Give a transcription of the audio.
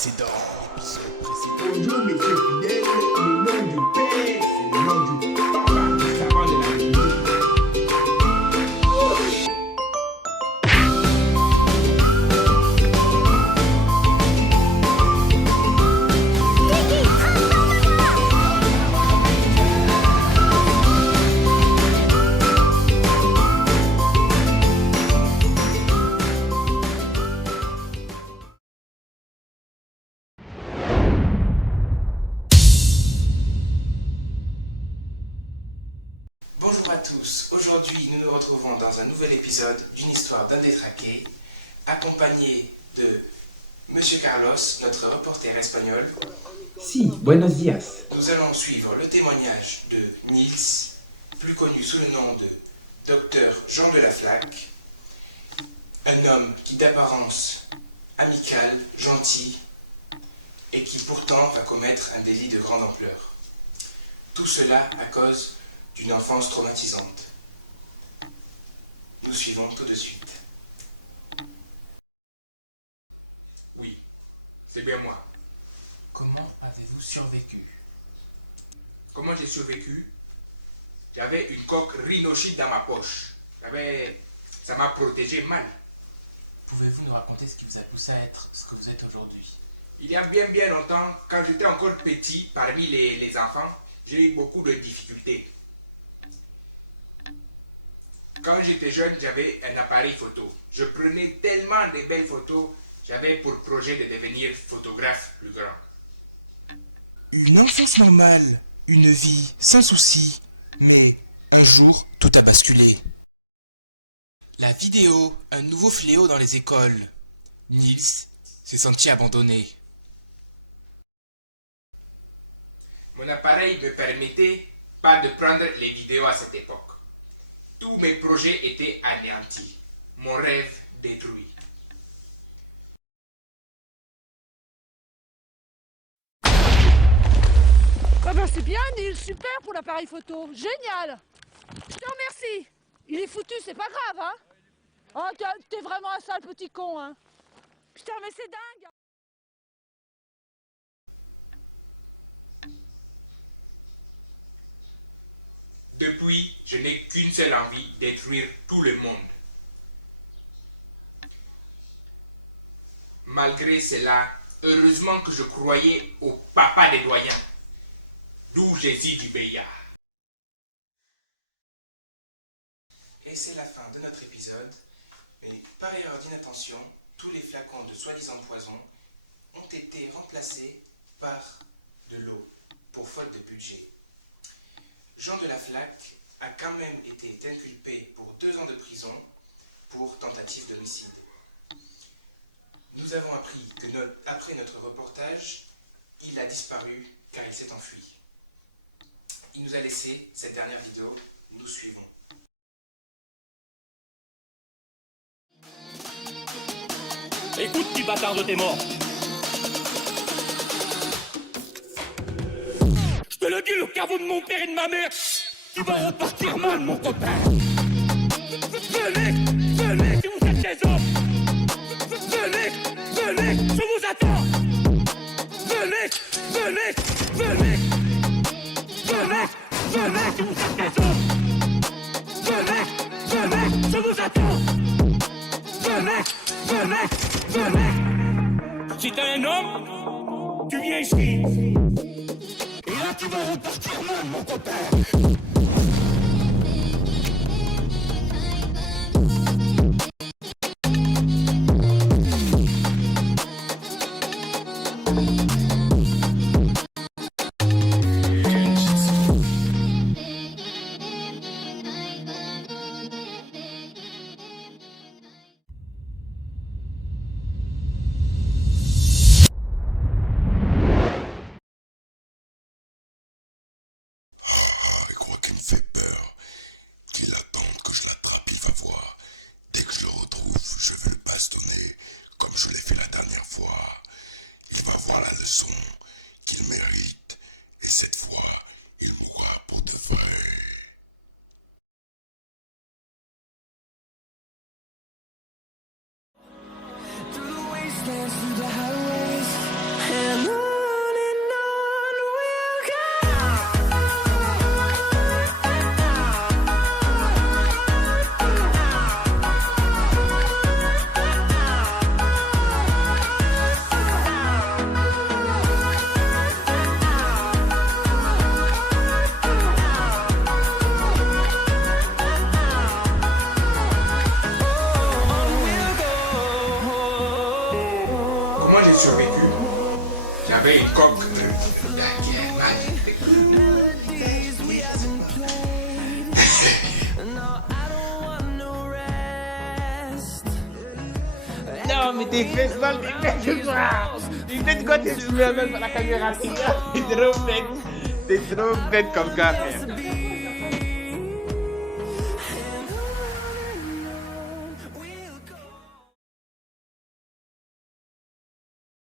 précédent. Bonjour, messieurs fidèles, le nom du Père, c'est le nom du Papa, du savant de la musique. Bonjour à tous, aujourd'hui nous nous retrouvons dans un nouvel épisode d'une histoire d'un détraqué, accompagné de Monsieur Carlos, notre reporter espagnol. Si, buenos días. Nous allons suivre le témoignage de Nils, plus connu sous le nom de Dr Jean de la Flaque, un homme qui d'apparence amicale, gentil, et qui pourtant va commettre un délit de grande ampleur. Tout cela à cause d'une enfance traumatisante. Nous suivons tout de suite. Oui, c'est bien moi. Comment avez-vous survécu? Comment j'ai survécu? J'avais une coque rhinochite dans ma poche. Ça m'a protégé mal. Pouvez-vous nous raconter ce qui vous a poussé à être ce que vous êtes aujourd'hui? Il y a bien longtemps, quand j'étais encore petit, parmi les enfants, j'ai eu beaucoup de difficultés. Quand j'étais jeune, j'avais un appareil photo. Je prenais tellement de belles photos, j'avais pour projet de devenir photographe plus grand. Une enfance normale, une vie sans soucis, mais un jour, tout a basculé. La vidéo, un nouveau fléau dans les écoles. Nils s'est senti abandonné. Mon appareil ne me permettait pas de prendre les vidéos à cette époque. Tous mes projets étaient anéantis. Mon rêve détruit. Ah ben c'est bien Nils, super pour l'appareil photo, génial. Je te remercie. Il est foutu, c'est pas grave, hein. Oh, t'es vraiment un sale petit con, hein. Putain, mais c'est dingue. Depuis, je n'ai qu'une seule envie, détruire tout le monde. Malgré cela, heureusement que je croyais au papa des doyens, d'où Jésus du Béa. Et c'est la fin de notre épisode. Mais par erreur d'inattention, tous les flacons de soi-disant poison ont été remplacés par de l'eau, pour faute de budget. Jean de la Flaque a quand même été inculpé pour 2 ans de prison pour tentative d'homicide. Nous avons appris que après notre reportage, il a disparu car il s'est enfui. Il nous a laissé cette dernière vidéo, nous suivons. Écoute, petit bâtard de tes morts. Je te le dis, le caveau de mon père et de ma mère, tu vas repartir mal, mon copain. Venez, si vous êtes des hommes. Venez, je vous attends. Venez, si vous êtes des hommes. Venez, je vous attends. Venez. Si t'es un homme, tu viens ici. Et là, tu vas repartir mal, mon copain. Et quoi qu'il me fait peur, qu'il attende que je l'attrape, il va voir. Dès que je le retrouve, je vais le bastonner, comme je l'ai fait la dernière fois. Il va voir la leçon qu'il mérite, et cette fois, il mourra pour de vrai. Through the wastelands, through the highways, Dernière magique de coup. Non, mais t'es fait quoi? T'es fait quoi? T'es sous la caméra? T'es trop bête. T'es trop bête comme gars, frère.